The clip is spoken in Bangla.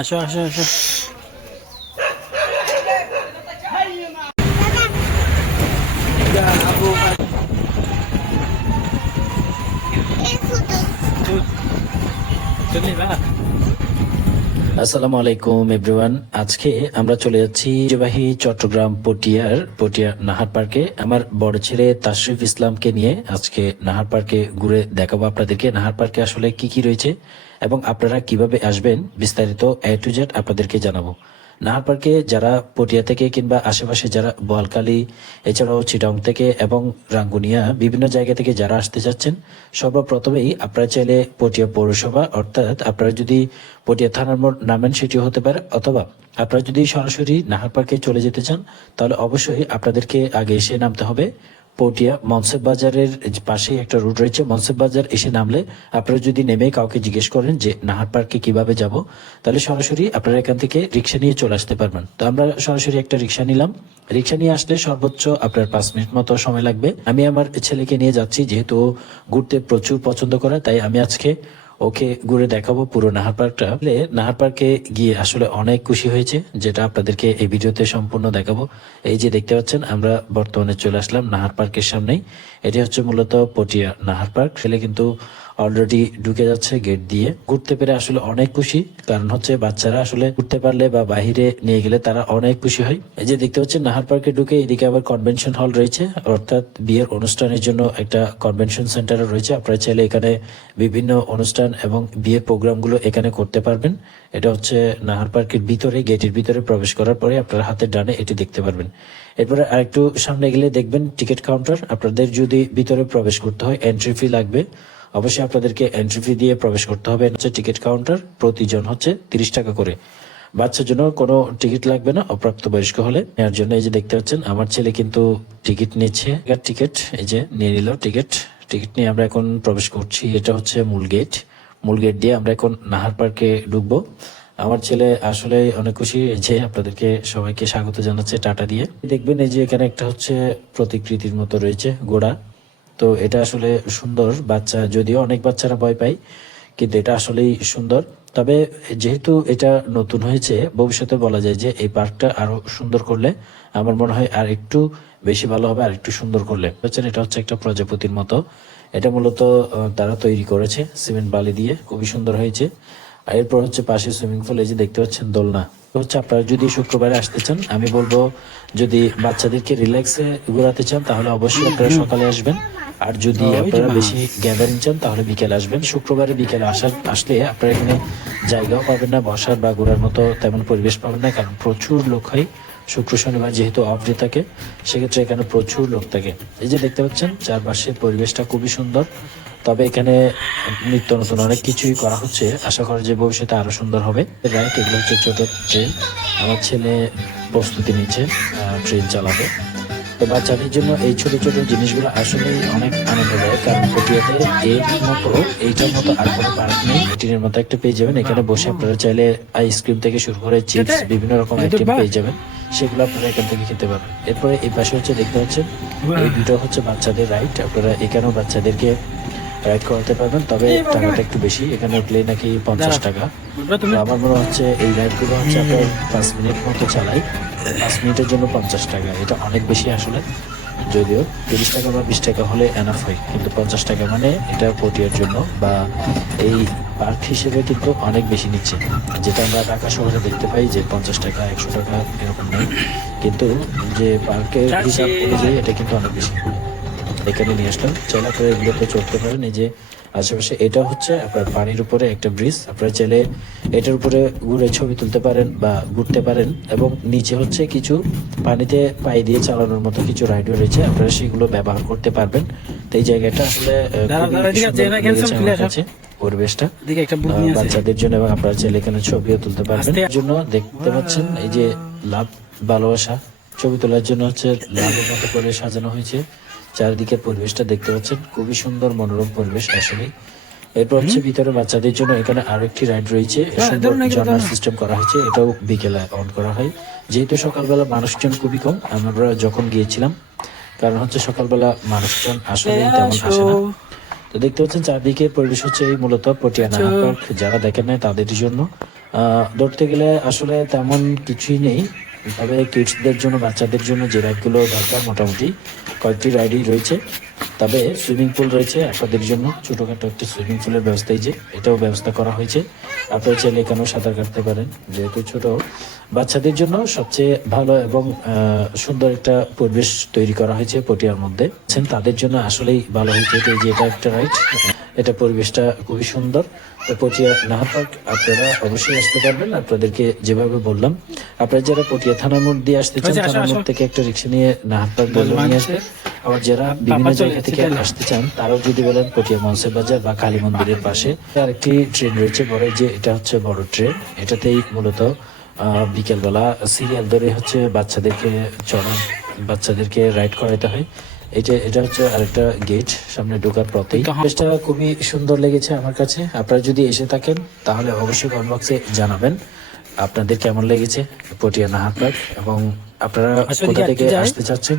আসো আসো আসো। আসসালামু আলাইকুম এভরিওয়ান। আজকে আমরা চলে যাচ্ছি ঐতিহ্যবাহী চট্টগ্রাম পটিয়া নাহার পার্কে। আমার বড় ছেলে তাশরিফ ইসলামকে নিয়ে আজকে নাহার পার্কে ঘুরে দেখাবো আপনাদেরকে নাহার পার্কে আসলে কি কি রয়েছে এবং আপনারা কিভাবে আসবেন বিস্তারিত A to Z আপনাদেরকে জানাবো। নাহার পার্কে যারা পটিয়া থেকে কিংবা আশেপাশে যারা বোয়ালখালী এছাড়াও চিটাং থেকে এবং রাঙ্গুনিয়া বিভিন্ন জায়গা থেকে যারা আসতে যাচ্ছেন, সর্বপ্রথমেই আপনারা চাইলে পটিয়া পৌরসভা অর্থাৎ আপনারা যদি পটিয়া থানার মোড় নামেন সেটিও হতে পারে, অথবা আপনারা যদি সরাসরি নাহার পার্কে চলে যেতে চান তাহলে অবশ্যই আপনাদেরকে আগে এসে নামতে হবে পটিয়া মনসেব বাজারের পাশেই একটা রুট রয়েছে। মনসেব বাজার এসে নামলে আপনারা যদি নেমে কাউকে জিজ্ঞেস করেন যে নাহার পার্কে কিভাবে যাব, তাহলে সরাসরি আপনারা এখান থেকে রিক্সা নিয়ে চলে আসতে পারবেন। তো আমরা সরাসরি একটা রিক্সা নিলাম। রিক্সা নিয়ে আসলে সর্বোচ্চ আপনার 5 মিনিট মতো সময় লাগবে। আমি আমার ছেলেকে নিয়ে যাচ্ছি, যেহেতু ঘুরতে প্রচুর পছন্দ করে, তাই আমি আজকে ওকে ঘুরে দেখাবো পুরো নাহার পার্কটা। নাহার পার্কে গিয়ে আসলে অনেক খুশি হয়েছে, যেটা আপনাদেরকে এই ভিডিওতে সম্পূর্ণ দেখাবো। এই যে দেখতে পাচ্ছেন আমরা বর্তমানে চলে আসলাম নাহার পার্কের সামনেই। এটি হচ্ছে মূলত পটিয়া নাহার পার্ক। ছেলে কিন্তু অলরেডি ঢুকে যাচ্ছে গেট দিয়ে। ঘুরতে পেরে আসলে অনেক খুশি, কারণ হচ্ছে বাচ্চারা আসলে ঘুরতে পারলে বা বাহিরে নিয়ে গেলে তারা অনেক খুশি হয়। এই যে দেখতে পাচ্ছেন নাহার পার্কে ঢুকে এদিকে আবার কনভেনশন হল রয়েছে, অর্থাৎ বিয়ের অনুষ্ঠানের জন্য একটা কনভেনশন সেন্টারও রয়েছে। আপনারা চাইলে এখানে বিভিন্ন অনুষ্ঠান এবং বিয়ের প্রোগ্রামগুলো এখানে করতে পারবেন। এটা হচ্ছে নাহার পার্কের ভিতরে, গেটের ভিতরে প্রবেশ করার পরে আপনার হাতের ডানে এটি দেখতে পারবেন। এরপরে আরেকটু সামনে গেলে দেখবেন টিকিট কাউন্টার। আপনাদের যদি ভিতরে প্রবেশ করতে হয় এন্ট্রি ফি লাগবে, অবশ্যই আপনাদেরকে এন্ট্রি ফি দিয়ে প্রবেশ করতে হবে। হচ্ছে টিকিট কাউন্টার, প্রতিজন হচ্ছে 30 টাকা করে। বাচ্চার জন্য কোনো টিকিট লাগবে না অপ্রাপ্তবয়স্ক হলে। এর জন্য এই যে দেখতে পাচ্ছেন আমার ছেলে কিন্তু টিকিট নিচ্ছে। টিকিট এই যে নিয়ে নিল টিকিট। টিকিট নিয়ে আমরা এখন প্রবেশ করছি। এটা হচ্ছে মূল গেট। মূল গেট দিয়ে আমরা এখন নাহার পার্কে ঢুকবো। আমার ছেলে আসলে অনেক খুশি যে আপনাদেরকে সবাইকে স্বাগত জানাচ্ছে টাটা দিয়ে। দেখবেন এই যে এখানে একটা হচ্ছে প্রতিকৃতির মতো রয়েছে ঘোড়া। তো এটা আসলে সুন্দর। বাচ্চা যদিও অনেক বাচ্চারা ভয় পায়, কিন্তু এটা আসলেই সুন্দর। তবে যেহেতু এটা নতুন হয়েছে, ভবিষ্যতে বলা যায় যে এই পার্কটা আরো সুন্দর করলে আমার মনে হয় আর একটু বেশি ভালো হবে, আর একটু সুন্দর করলে। এটা হচ্ছে একটা প্রজাপতির মতো। এটা মূলত তারা তৈরি করেছে সিমেন্ট বালি দিয়ে, খুবই সুন্দর হয়েছে। আর এরপর হচ্ছে পাশে সুইমিং পুল, এই যে দেখতে পাচ্ছেন দোলনা। হচ্ছে আপনারা যদি শুক্রবারে আসতে চান, আমি বলবো যদি বাচ্চাদেরকে রিল্যাক্সে ঘোরাতে চান তাহলে অবশ্যই আপনারা সকালে আসবেন। আর যদি আপনারা বেশি গ্যাদারিং চান তাহলে বিকেলে আসবেন। শুক্রবারে বিকেলে আসলে আপনারা এখানে জায়গাও পাবেন না বসার বা ঘোরার মতো, তেমন পরিবেশ পাবেন না, কারণ প্রচুর লোক হয়। শুক্র শনিবার যেহেতু অফ ডে থাকে, সেক্ষেত্রে এখানে প্রচুর লোক থাকে। এই যে দেখতে পাচ্ছেন চারপাশের পরিবেশটা খুবই সুন্দর। তবে এখানে নিত্য নতুন অনেক কিছুই করা হচ্ছে, আশা করি যে ভবিষ্যতে আরো সুন্দর হবে। রাইট, এগুলো হচ্ছে ছোট ট্রেন। আমার ছেলে প্রস্তুতি নিচ্ছে ট্রেন চালাবে। তো বাচ্চাদের জন্য এই ছোট ছোট জিনিসগুলো আসলে অনেক আনন্দদায়ক, কারণ পটিয়াতে এইটার মতো আর কোনো পার্ক নেই। এটির মতো একটা পেয়ে যাবেন, এখানে বসে আপনারা চাইলে আইসক্রিম থেকে শুরু করে চিপস বিভিন্ন রকম আইটেম পেয়ে যাবেন, সেগুলো আপনারা এখান থেকে খেতে পারবেন। এরপরে এই পাশে হচ্ছে দেখতে পাচ্ছেন এই দুটো হচ্ছে বাচ্চাদের রাইড। আপনারা এখানেও বাচ্চাদেরকে রাইড করাতে পারবেন, তবে টাকাটা একটু বেশি। এখানে উঠলে নাকি 50 টাকা। আমার মনে হচ্ছে এই রাইডগুলো হচ্ছে আপনার 5 মিনিট মতো চালাই, 5 মিনিটের জন্য 50 টাকা। এটা অনেক বেশি আসলে, যদিও 30 টাকা বা 20 টাকা হলে এনাফ হয়, কিন্তু 50 টাকা মানে এটা পটিয়ার জন্য বা এই পার্ক হিসেবে কিন্তু অনেক বেশি নিচ্ছে। যেটা আমরা ঢাকা শহরে দেখতে পাই যে 50 টাকা 100 টাকা এরকম নেই, কিন্তু যে পার্কের হিসাব অনুযায়ী এটা কিন্তু অনেক বেশি। এখানে নিয়ে আসলাম, চাইলে করে এগুলোতে চড়তে পারেন। এই যে আশেপাশে এটা হচ্ছে আপনার পানির উপরে একটা ব্রিজ। আপনারা চাইলে এটার উপরে ঘুরে ছবি তুলতে পারেন বা ঘুরতে পারেন, এবং নিচে হচ্ছে কিছু পানিতে পায়ে দিয়ে চালানোর মতো কিছু রাইডও রয়েছে, আপনারা সেগুলো ব্যবহার করতে পারবেন। তো এই জায়গাটা আসলে পরিবেশটা বাচ্চাদের জন্য, এবং আপনারা চাইলে এখানে ছবিও তুলতে পারবেন। এর জন্য দেখতে পাচ্ছেন এই যে লাভ ভালোবাসা ছবি তোলার জন্য হচ্ছে লাভের মতো করে সাজানো হয়েছে। চারিদিকে পরিবেশটা দেখতে পাচ্ছেন, খুবই সুন্দর মনোরম পরিবেশ আসলে। এরপর হচ্ছে ভিতরে বাচ্চাদের জন্য এখানে আরো একটি রাইড রয়েছে, সুন্দর ঝর্ণার সিস্টেম করা হয়েছে, এটাও বিকেলে অন করা হয়। যেহেতু সকালবেলা মানুষজন খুবই কম আমরা যখন গিয়েছিলাম, কারণ হচ্ছে সকালবেলা মানুষজন আসলে তেমন আসে না। তো দেখতে পাচ্ছেন চারদিকে পরিবেশ হচ্ছে এই মূলত পটিয়া নাহার পার্ক, যারা দেখেন নাই তাদের জন্য। ধরতে গেলে আসলে তেমন কিছুই নেই, তবে কিডসদের জন্য বাচ্চাদের জন্য যে রাইডগুলো দরকার মোটামুটি কয়েকটি রাইডই রয়েছে। তবে সুইমিং পুল রয়েছে আপনাদের জন্য, ছোটখাটো একটি সুইমিং পুলের ব্যবস্থা, এই যে এটাও ব্যবস্থা করা হয়েছে। আপনারা চাইলে এখানেও সাঁতার কাটতে পারেন, যেহেতু ছোট বাচ্চাদের জন্য সবচেয়ে ভালো এবং সুন্দর একটা পরিবেশ তৈরি করা হয়েছে পটিয়ার মধ্যে। তাদের জন্য আসলেই ভালো হয়েছে। তো এই যে এটা একটা রাইড, এটা পরিবেশটা খুবই সুন্দর। তো পটিয়া নাহার পার্ক আপনারা অবশ্যই আসতে পারবেন। আপনাদেরকে যেভাবে বললাম, আপনারা যারা পটিয়া থানার মোড় দিয়ে আসতে চান, থানার মোড় থেকে একটা রিক্সা নিয়ে নাহার পার্ক নিয়ে আসবে। আবার যারা বিভিন্ন জায়গা থেকে আসতে চান তারাও যদি বলেন পটিয়া মনসে বাজার বা কালী মন্দিরের পাশে আরেকটি ট্রেন রয়েছে বড়, যে এটা হচ্ছে বড় ট্রেন, এটাতেই মূলত বিকেলবেলা সিরিয়াল ধরে হচ্ছে বাচ্চাদেরকে বাচ্চাদেরকে রাইড করাতে হয়। এটা হচ্ছে আরেকটা গেট সামনে ঢোকার পথেই। বেশটা খুবই সুন্দর লেগেছে আমার কাছে। আপনারা যদি এসে থাকেন তাহলে অবশ্যই কমেন্ট বক্সে জানাবেন আপনাদের কেমন লেগেছে পটিয়া নাহার পার্ক, এবং আপনারা কোথা থেকে আসতে চাচ্ছেন।